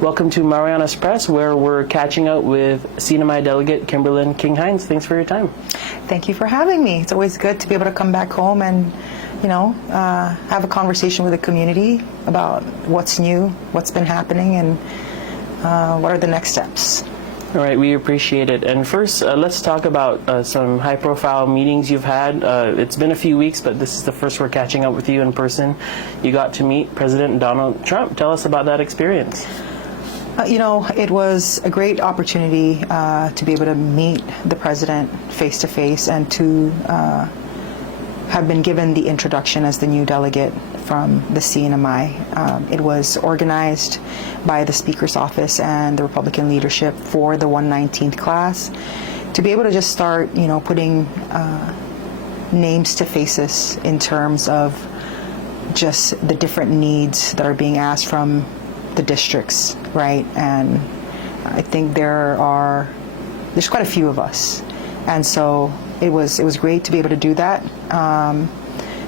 Welcome to Marianas Press, where we're catching up with CNMI Delegate Kimberlyn King-Hinds. Thanks for your time. Thank you for having me. It's always good to be able to come back home and, have a conversation with the community about what's new, what's been happening, and what are the next steps. All right, we appreciate it. And first, let's talk about some high-profile meetings you've had. It's been a few weeks, but this is the first we're catching up with you in person. You got to meet President Donald Trump. Tell us about that experience. It was a great opportunity to be able to meet the president face-to-face and to have been given the introduction as the new delegate from the CNMI. It was organized by the Speaker's office and the Republican leadership for the 119th class to be able to just start, putting names to faces in terms of just the different needs that are being asked from the districts, right? And I think there's quite a few of us, and so it was great to be able to do that.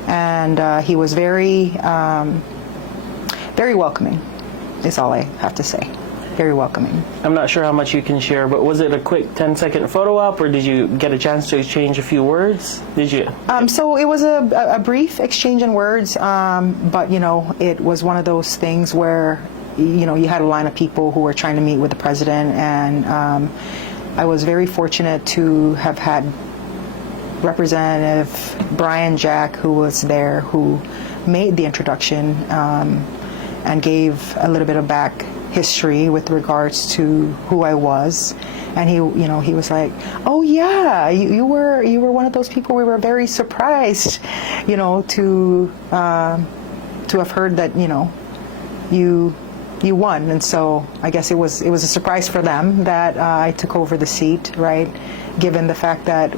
And he was very welcoming, is all I have to say. Very welcoming. I'm not sure how much you can share, but was it a quick 10-second photo op, or did you get a chance to exchange a few words? Did you? So it was a brief exchange in words, but it was one of those things where you had a line of people who were trying to meet with the president, and I was very fortunate to have had Representative Brian Jack, who was there, who made the introduction and gave a little bit of back history with regards to who I was. And he was like, "Oh yeah, you were one of those people. We were very surprised, to have heard that you won." And so I guess it was a surprise for them that I took over the seat, right? Given the fact that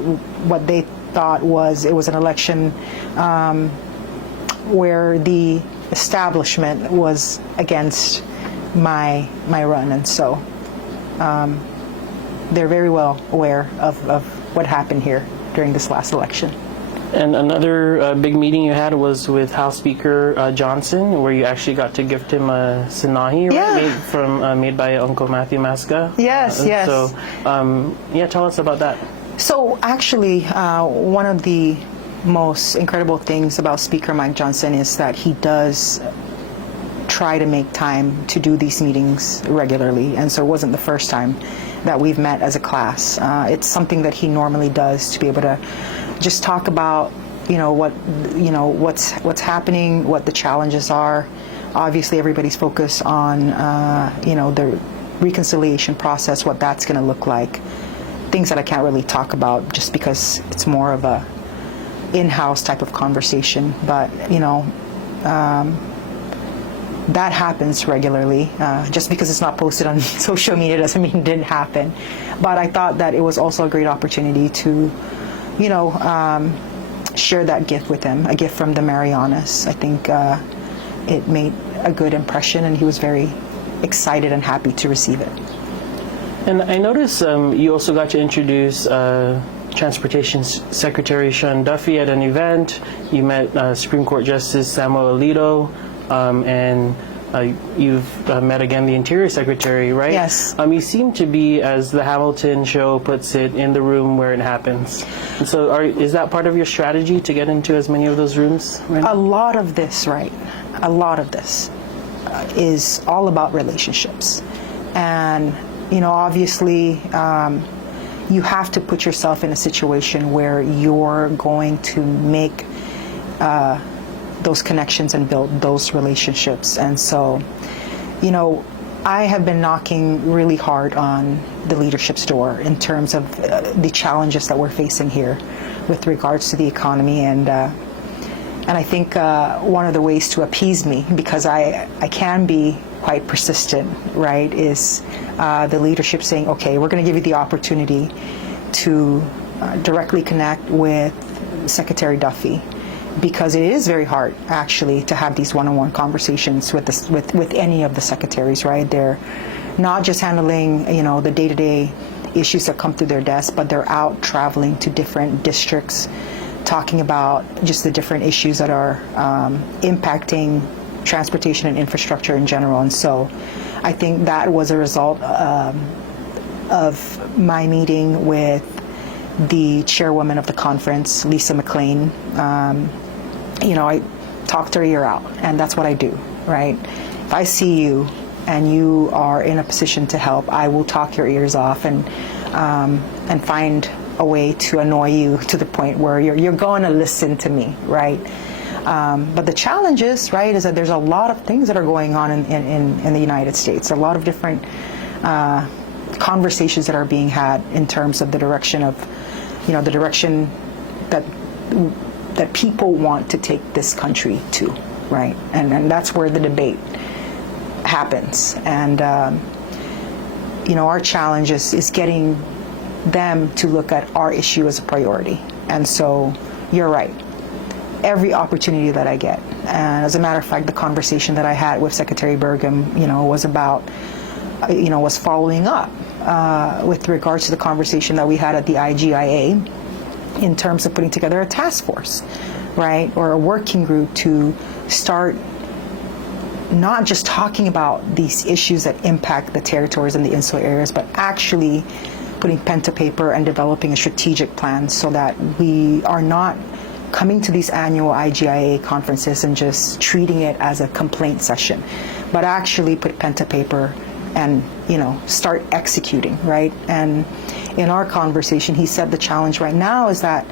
what they thought was it was an election where the establishment was against my run, and so they're very well aware of what happened here during this last election. And another big meeting you had was with House Speaker Johnson, where you actually got to gift him a Sinahi, right? Yeah. Made by Uncle Matthew Masca. Yes, yes. So, tell us about that. So actually, one of the most incredible things about Speaker Mike Johnson is that he does try to make time to do these meetings regularly, and so it wasn't the first time that we've met as a class. It's something that he normally does to be able to just talk about what's happening, what the challenges are. Obviously everybody's focused on the reconciliation process, what that's going to look like, things that I can't really talk about just because it's more of a in-house type of conversation, but that happens regularly. Just because it's not posted on social media doesn't mean it didn't happen. But I thought that it was also a great opportunity to share that gift with him, a gift from the Marianas. I think it made a good impression, and he was very excited and happy to receive it. And I noticed you also got to introduce Transportation Secretary Sean Duffy at an event. You met Supreme Court Justice Samuel Alito, and you've met again the Interior Secretary, right? Yes. You seem to be, as the Hamilton show puts it, in the room where it happens. And so is that part of your strategy to get into as many of those rooms? Right? A lot of this, right? A lot of this is all about relationships. And, obviously, you have to put yourself in a situation where you're going to make those connections and build those relationships. And so, I have been knocking really hard on the leadership's door in terms of the challenges that we're facing here with regards to the economy. And I think one of the ways to appease me, because I can be quite persistent, right, is the leadership saying, okay, we're going to give you the opportunity to directly connect with Secretary Duffy, because it is very hard actually to have these one-on-one conversations with any of the secretaries, right? They're not just handling the day-to-day issues that come through their desk, but they're out traveling to different districts, talking about just the different issues that are impacting transportation and infrastructure in general. And so I think that was a result of my meeting with the chairwoman of the conference, Lisa McLean. I talked her ear out, and that's what I do, right? If I see you and you are in a position to help, I will talk your ears off and find a way to annoy you to the point where you're going to listen to me, right? But the challenge is, right, is that there's a lot of things that are going on in the United States, a lot of different conversations that are being had in terms of the direction of, the direction that people want to take this country to, right? And that's where the debate happens. And, our challenge is getting them to look at our issue as a priority. And so you're right. Every opportunity that I get, and as a matter of fact, the conversation that I had with Secretary Burgum, was about, was following up with regards to the conversation that we had at the IGIA in terms of putting together a task force, right, or a working group to start not just talking about these issues that impact the territories and the insular areas, but actually putting pen to paper and developing a strategic plan so that we are not coming to these annual IGIA conferences and just treating it as a complaint session, but actually put pen to paper and, start executing, right? And in our conversation, he said the challenge right now is that,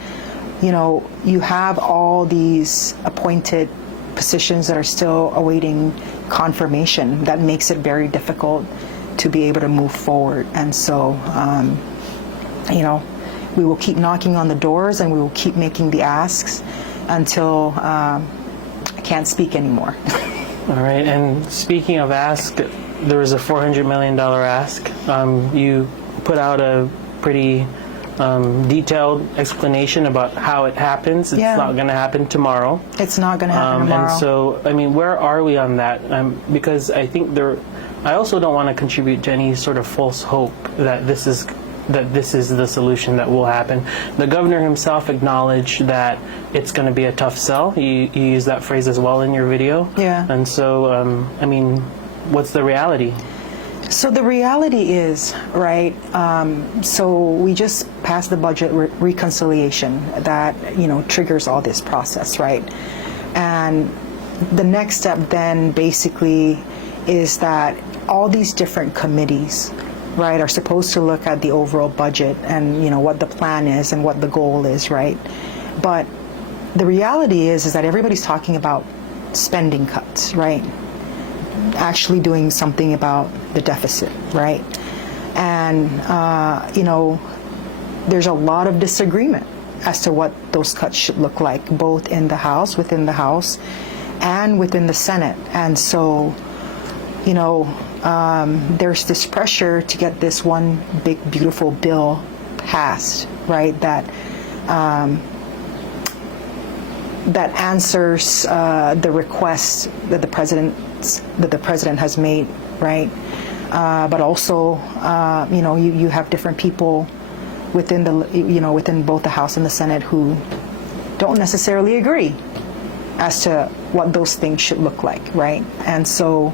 you have all these appointed positions that are still awaiting confirmation. That makes it very difficult to be able to move forward. And so, we will keep knocking on the doors and we will keep making the asks until I can't speak anymore. All right, and speaking of ask, there was a $400 million ask. You put out a pretty detailed explanation about how it happens. It's not going to happen tomorrow. It's not going to happen tomorrow. And so, where are we on that? Because I think I also don't want to contribute to any sort of false hope that this is the solution that will happen. The governor himself acknowledged that it's going to be a tough sell. You used that phrase as well in your video. Yeah. And so, what's the reality? So the reality is, right, so we just passed the budget reconciliation that, triggers all this process, right? And the next step then basically is that all these different committees, right, are supposed to look at the overall budget and, what the plan is and what the goal is, right? But the reality is that everybody's talking about spending cuts, right? Actually doing something about the deficit, right? And, there's a lot of disagreement as to what those cuts should look like, both in the House, within the House, and within the Senate. And so, there's this pressure to get this one big, beautiful bill passed, right? That answers the requests that the president has made, right? But also, you have different people within within both the House and the Senate who don't necessarily agree as to what those things should look like, right? And so,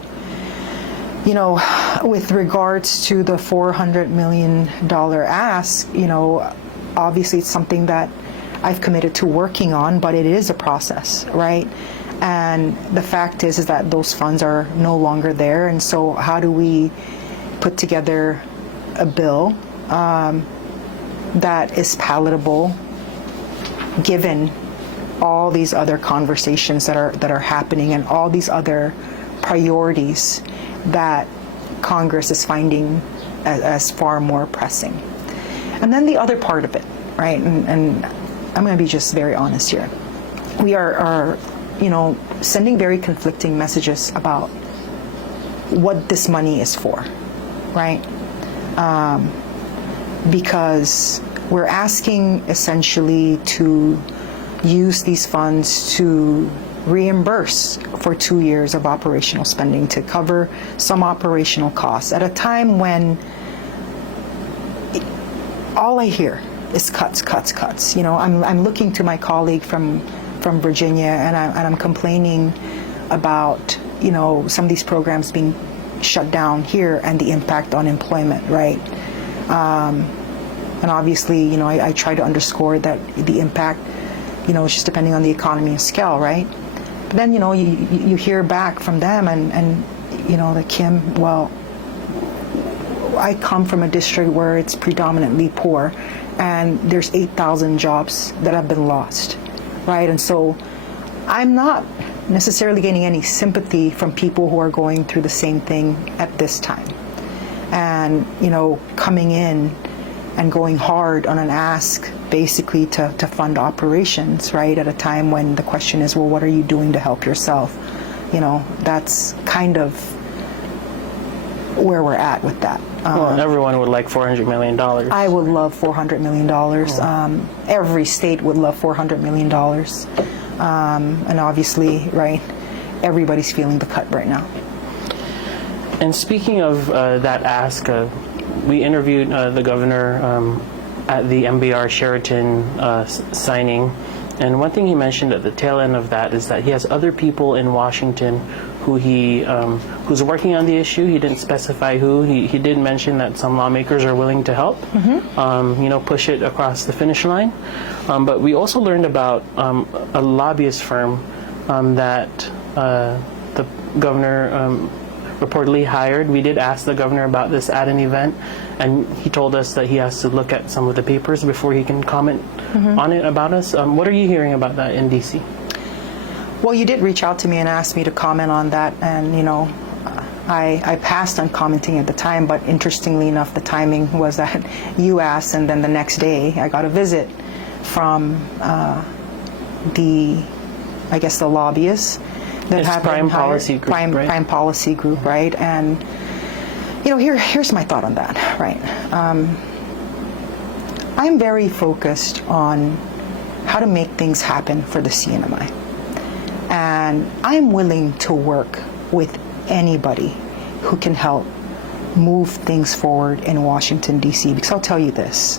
with regards to the $400 million ask, obviously it's something that I've committed to working on, but it is a process, right? And the fact is that those funds are no longer there. And so how do we put together a bill that is palatable given all these other conversations that are happening and all these other priorities that Congress is finding as far more pressing? And then the other part of it, right, and I'm going to be just very honest here. We are sending very conflicting messages about what this money is for, right? Because we're asking essentially to use these funds to reimburse for 2 years of operational spending to cover some operational costs at a time when all I hear is cuts, cuts, cuts. I'm looking to my colleague from Virginia, and I'm complaining about some of these programs being shutdown here and the impact on employment, right? And obviously, I try to underscore that the impact, it's just depending on the economy and scale, right? But then, you hear back from them and like, Kim, well, I come from a district where it's predominantly poor, and there's 8,000 jobs that have been lost, right? And so I'm not necessarily getting any sympathy from people who are going through the same thing at this time. And, coming in and going hard on an ask basically to fund operations, right, at a time when the question is, well, what are you doing to help yourself? That's kind of where we're at with that. Well, everyone would like $400 million. I would love $400 million. Every state would love $400 million. And obviously, right, everybody's feeling the cut right now. And speaking of that ask, we interviewed the governor at the MBR Sheraton signing, and one thing he mentioned at the tail end of that is that he has other people in Washington who's working on the issue. He didn't specify who. He did mention that some lawmakers are willing to help, push it across the finish line. But we also learned about a lobbyist firm that the governor reportedly hired. We did ask the governor about this at an event, and he told us that he has to look at some of the papers before he can comment on it about us. What are you hearing about that in D.C.? Well, you did reach out to me and ask me to comment on that, and I passed on commenting at the time, but interestingly enough, the timing was that you asked, and then the next day I got a visit from the lobbyists that have Prime Policy Group, right? Prime Policy Group, right? And here's my thought on that, right? I'm very focused on how to make things happen for the CNMI. And I'm willing to work with anybody who can help move things forward in Washington, D.C. Because I'll tell you this,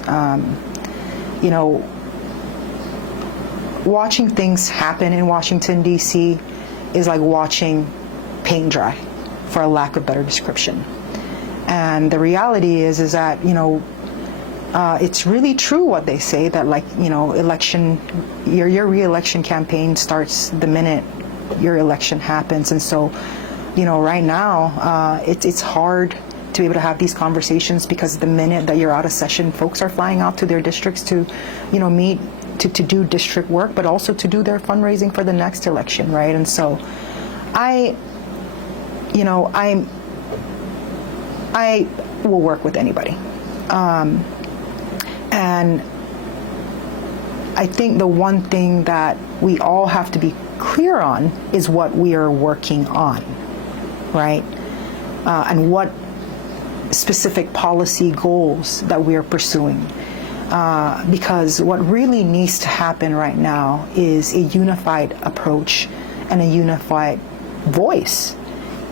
watching things happen in Washington, D.C. is like watching paint dry, for a lack of better description. And the reality is that, it's really true what they say, that your re-election campaign starts the minute your election happens. And so, right now, it's hard to be able to have these conversations, because the minute that you're out of session, folks are flying out to their districts to, meet, to do district work, but also to do their fundraising for the next election, right? And so I will work with anybody. And I think the one thing that we all have to be clear on is what we are working on, right? And what specific policy goals that we are pursuing. Because what really needs to happen right now is a unified approach and a unified voice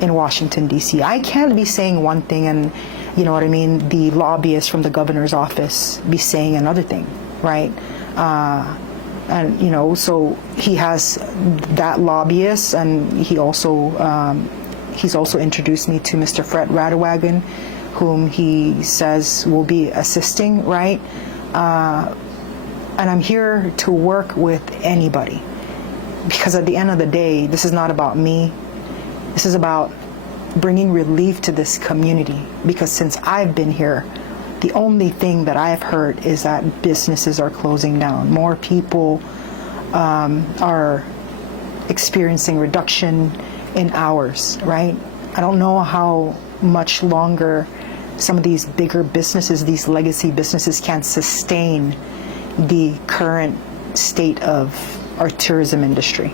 in Washington, D.C. I can't be saying one thing and, the lobbyists from the governor's office be saying another thing, right? And, so he has that lobbyist, and he's also introduced me to Mr. Fred Radewagen, whom he says will be assisting, right? And I'm here to work with anybody, because at the end of the day, this is not about me. This is about bringing relief to this community, because since I've been here, the only thing that I've heard is that businesses are closing down. More people are experiencing reduction in hours, right? I don't know how much longer some of these bigger businesses, these legacy businesses, can sustain the current state of our tourism industry,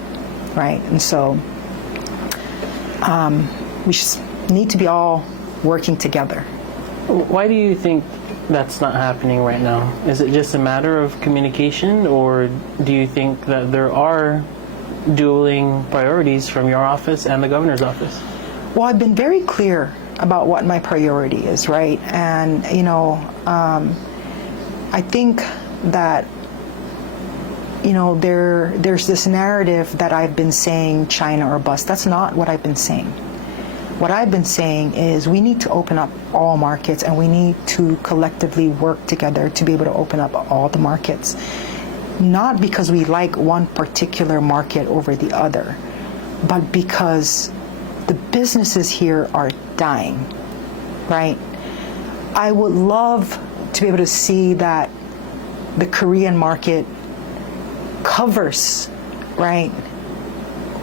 right? And so we just need to be all working together. Why do you think that's not happening right now? Is it just a matter of communication, or do you think that there are dueling priorities from your office and the governor's office? Well, I've been very clear about what my priority is, right? And, I think that, there's this narrative that I've been saying China or bust. That's not what I've been saying. what I've been saying is we need to open up all markets, and we need to collectively work together to be able to open up all the markets. Not because we like one particular market over the other, but because the businesses here are dying, right? I would love to be able to see that the Korean market covers, right,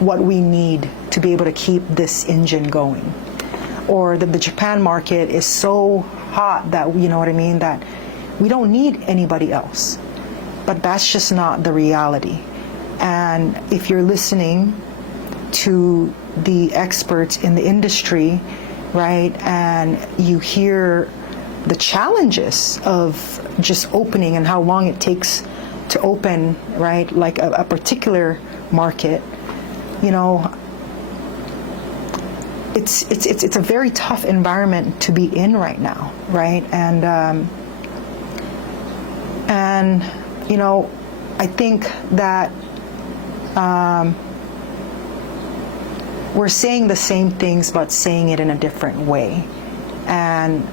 what we need to be able to keep this engine going. Or that the Japan market is so hot that, you know what I mean, that we don't need anybody else. But that's just not the reality. And if you're listening to the experts in the industry, right, and you hear the challenges of just opening and how long it takes to open, right, like a particular market, you know, it's a very tough environment to be in right now, right? And you know, I think that we're saying the same things but saying it in a different way, and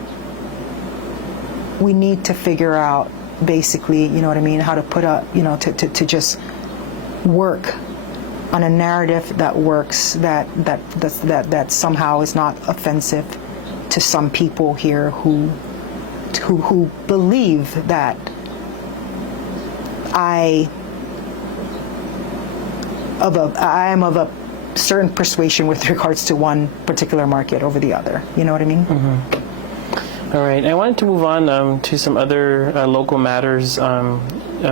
we need to figure out basically, you know what I mean, how to put up, you know, to just work on a narrative that works, that somehow is not offensive to some people here who believe that I am of a certain persuasion with regards to one particular market over the other. You know what I mean? Mm-hmm. All right. I wanted to move on to some other local matters.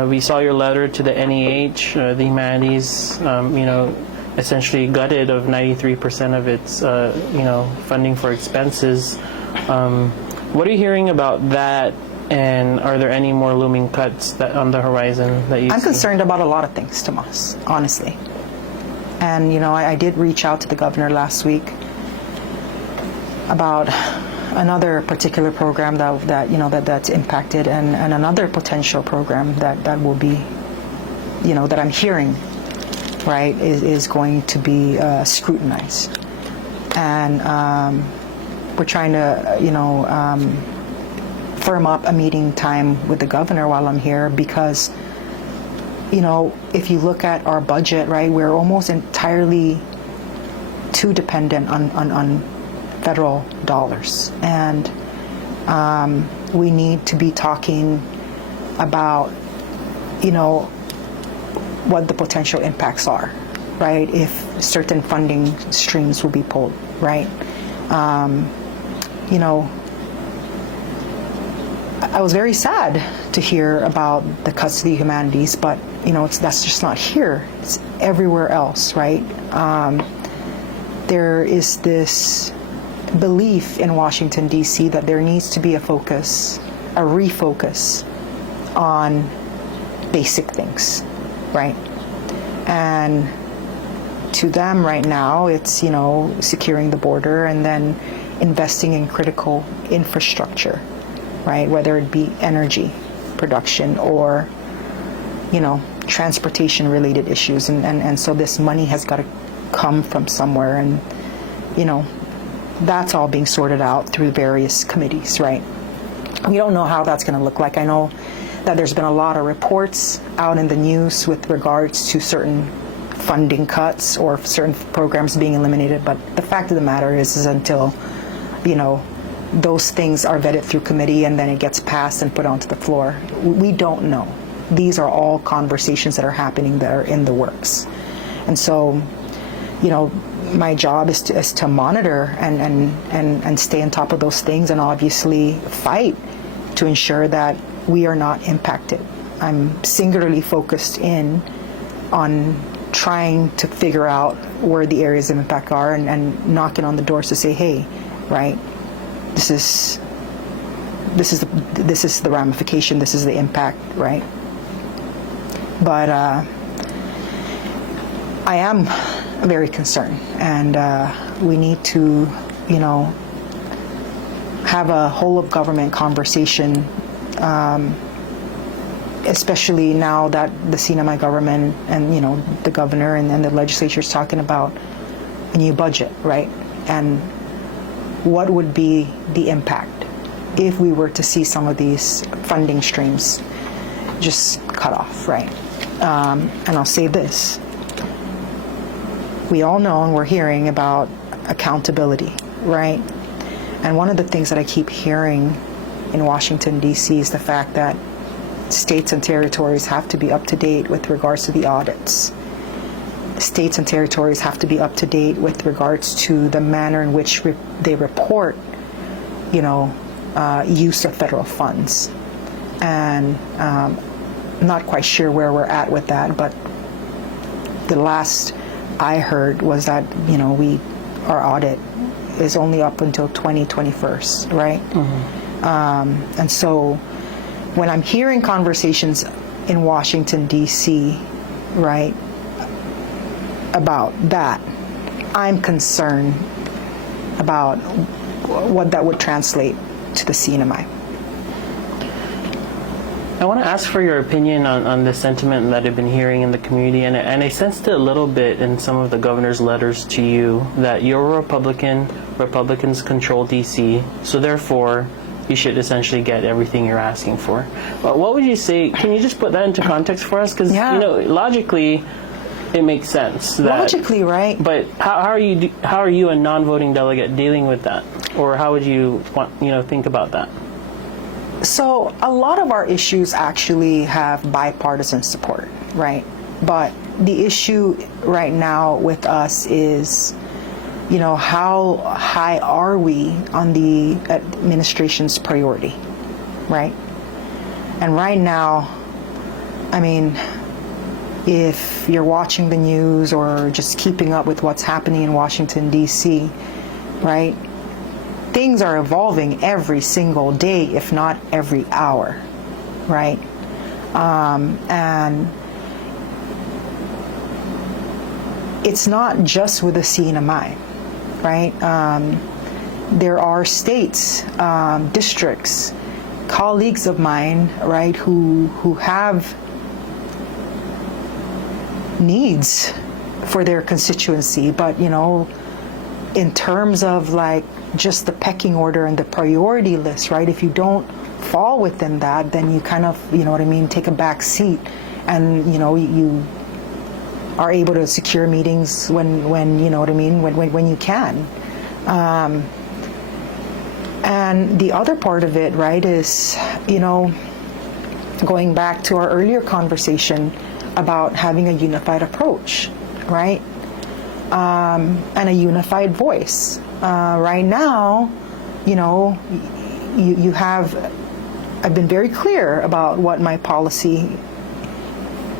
We saw your letter to the NEH, the Humanities, you know, essentially gutted of 93% of its, you know, funding for expenses. What are you hearing about that? And are there any more looming cuts that on the horizon that you I'm see? concerned about a lot of things, Tomas, honestly. And, you know, I did reach out to the governor last week about another particular program that you know, that's impacted, and another potential program that will be, you know, that I'm hearing, right, is going to be scrutinized. And we're trying to, you know, firm up a meeting time with the governor while I'm here, because, you know, if you look at our budget, right, we're almost entirely too dependent on federal dollars, and we need to be talking about, you know, what the potential impacts are, right, if certain funding streams will be pulled, right. You know, I was very sad to hear about the cuts to the humanities, but, you know, that's just not here. It's everywhere else, right? There is this belief in Washington, D.C. that there needs to be a refocus on basic things, right? And to them right now, it's, you know, securing the border and then investing in critical infrastructure, right? Whether it be energy production or, you know, transportation related issues. And so this money has got to come from somewhere, and, you know, that's all being sorted out through various committees, right? We don't know how that's going to look like. I know that there's been a lot of reports out in the news with regards to certain funding cuts or certain programs being eliminated, but the fact of the matter is until, you know, those things are vetted through committee and then it gets passed and put onto the floor, we don't know. These are all conversations that are happening that are in the works. And so, you know, my job is to monitor and stay on top of those things, and obviously fight to ensure that we are not impacted. I'm singularly focused in on trying to figure out where the areas of impact are, and knocking on the doors to say, hey, right, this is the ramification, this is the impact, right? But I am very concerned, and we need to, you know, have a whole of government conversation, especially now that the CNMI government and, you know, the governor and the legislature is talking about a new budget, right? And what would be the impact if we were to see some of these funding streams just cut off, right? And I'll say this. We all know and we're hearing about accountability, right? And one of the things that I keep hearing in Washington, D.C. is the fact that states and territories have to be up to date with regards to the audits. States and territories have to be up to date with regards to the manner in which they report, use of federal funds. And not quite sure where we're at with that, but the last I heard was that, our audit is only up until 2021, right? Mm-hmm. And so when I'm hearing conversations in Washington, D.C., right, about that, I'm concerned about what that would translate to the CNMI. I want to ask for your opinion on the sentiment that I've been hearing in the community, and I sensed it a little bit in some of the governor's letters to you, that you're a Republican, Republicans control D.C., so therefore you should essentially get everything you're asking for. But what would you say, can you just put that into context for us? Because, logically, it makes sense. Logically, right? But how are you a non-voting delegate dealing with that? Or how would you think about that? So a lot of our issues actually have bipartisan support, right? But the issue right now with us is, how high are we on the administration's priority, right? And right now, if you're watching the news or just keeping up with what's happening in Washington, D.C., right? Things are evolving every single day, if not every hour, right? And it's not just with the CNMI, right? There are states, districts, colleagues of mine, right, who have needs for their constituency, but in terms of just the pecking order and the priority list, right? If you don't fall within that, then you kind of, take a back seat, and you are able to secure meetings when when you can. And the other part of it, right, is going back to our earlier conversation about having a unified approach, right? And a unified voice. Right now, you have, I've been very clear about what my policy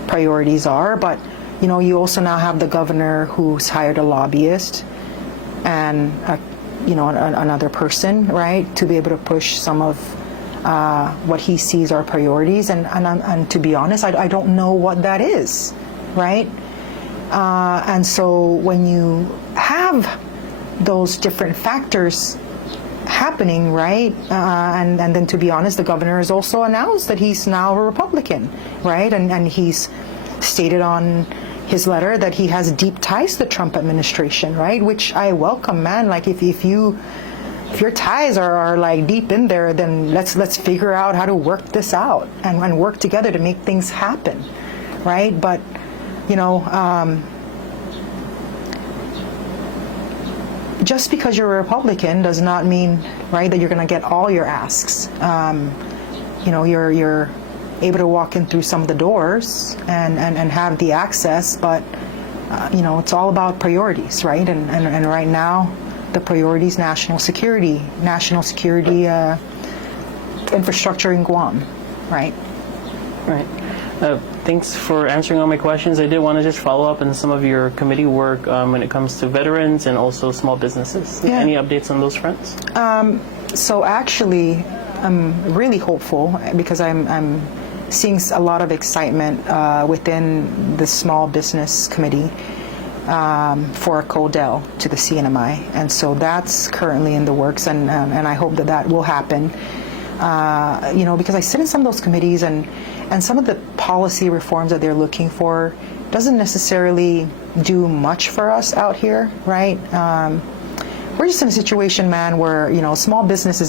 priorities are, but, you also now have the governor who's hired a lobbyist and, another person, right, to be able to push some of what he sees are priorities. And to be honest, I don't know what that is, right? And so when you have those different factors happening, right? And then, to be honest, the governor has also announced that he's now a Republican, right? And he's stated on his letter that he has deep ties to the Trump administration, right? Which I welcome, man. If your ties are deep in there, then let's figure out how to work this out and work together to make things happen, right? But just because you're a Republican does not mean, right, that you're going to get all your asks. You're able to walk in through some of the doors and have the access, but it's all about priorities, right? And right now, the priorities: national security, infrastructure in Guam, right? Right. Thanks for answering all my questions. I did want to just follow up on some of your committee work when it comes to veterans and also small businesses. Yeah. Any updates on those fronts? So actually, I'm really hopeful because I'm seeing a lot of excitement within the Small Business Committee for a CODEL to the CNMI, and so that's currently in the works, and I hope that will happen. Because I sit in some of those committees, and some of the policy reforms that they're looking for doesn't necessarily do much for us out here, right? we're just in a situation, man, where, small business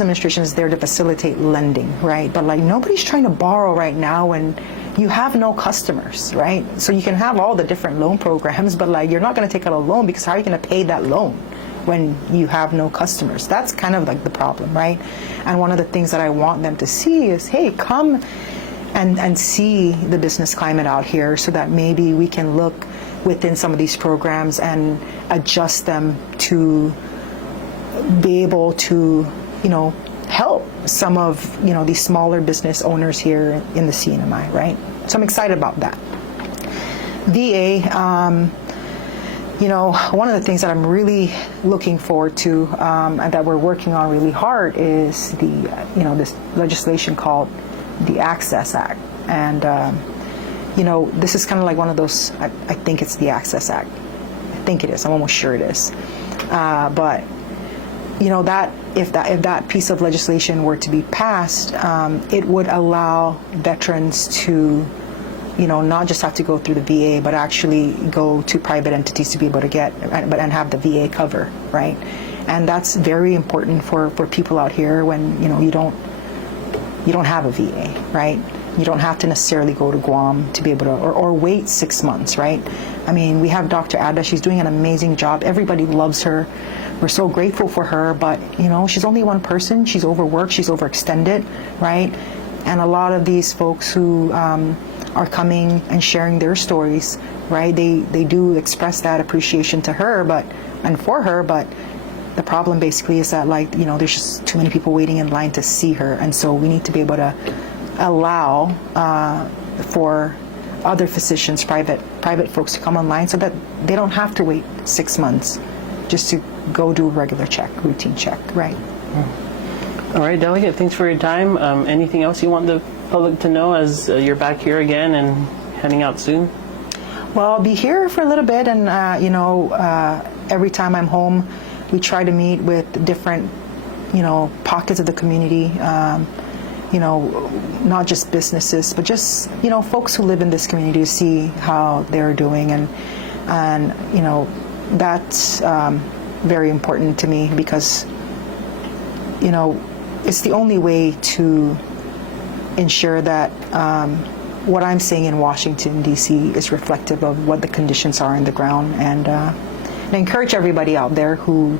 administration is there to facilitate lending, right? But like nobody's trying to borrow right now when you have no customers, right? So you can have all the different loan programs, but like you're not going to take out a loan because how are you going to pay that loan when you have no customers? That's kind of like the problem, right? And one of the things that I want them to see is, hey, come and see the business climate out here so that maybe we can look within some of these programs and adjust them to be able to, help some of, these smaller business owners here in the CNMI, right? So I'm excited about that. VA, one of the things that I'm really looking forward to and that we're working on really hard is this legislation called the Access Act. And, this is kind of like one of those, I think it's the Access Act. I think it is. I'm almost sure it is. But that if that piece of legislation were to be passed, it would allow veterans to, not just have to go through the VA, but actually go to private entities to be able to get, and have the VA cover, right? And that's very important for people out here when you don't have a VA, right? You don't have to necessarily go to Guam to be able to, or wait 6 months, right? I mean, we have Dr. Ada. She's doing an amazing job. Everybody loves her. We're so grateful for her, but she's only one person. She's overworked. She's overextended, right? And a lot of these folks who are coming and sharing their stories, right? They do express that appreciation to her, and for her, but the problem basically is that there's just too many people waiting in line to see her, and so we need to be able to allow for other physicians, private folks to come online so that they don't have to wait 6 months just to go do a regular routine check, right? All right, Delegate, thanks for your time. Anything else you want the public to know as you're back here again and heading out soon? Well, I'll be here for a little bit, and every time I'm home, we try to meet with different, pockets of the community, not just businesses, but just, folks who live in this community to see how they're doing. And that's very important to me because, it's the only way to ensure that what I'm saying in Washington, D.C. is reflective of what the conditions are on the ground. And I encourage everybody out there who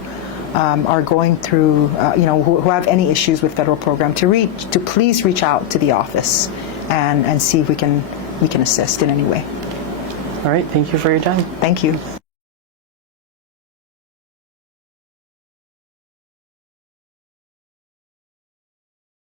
are going through, who have any issues with federal program to please reach out to the office and see if we can assist in any way. All right, thank you for your time. Thank you.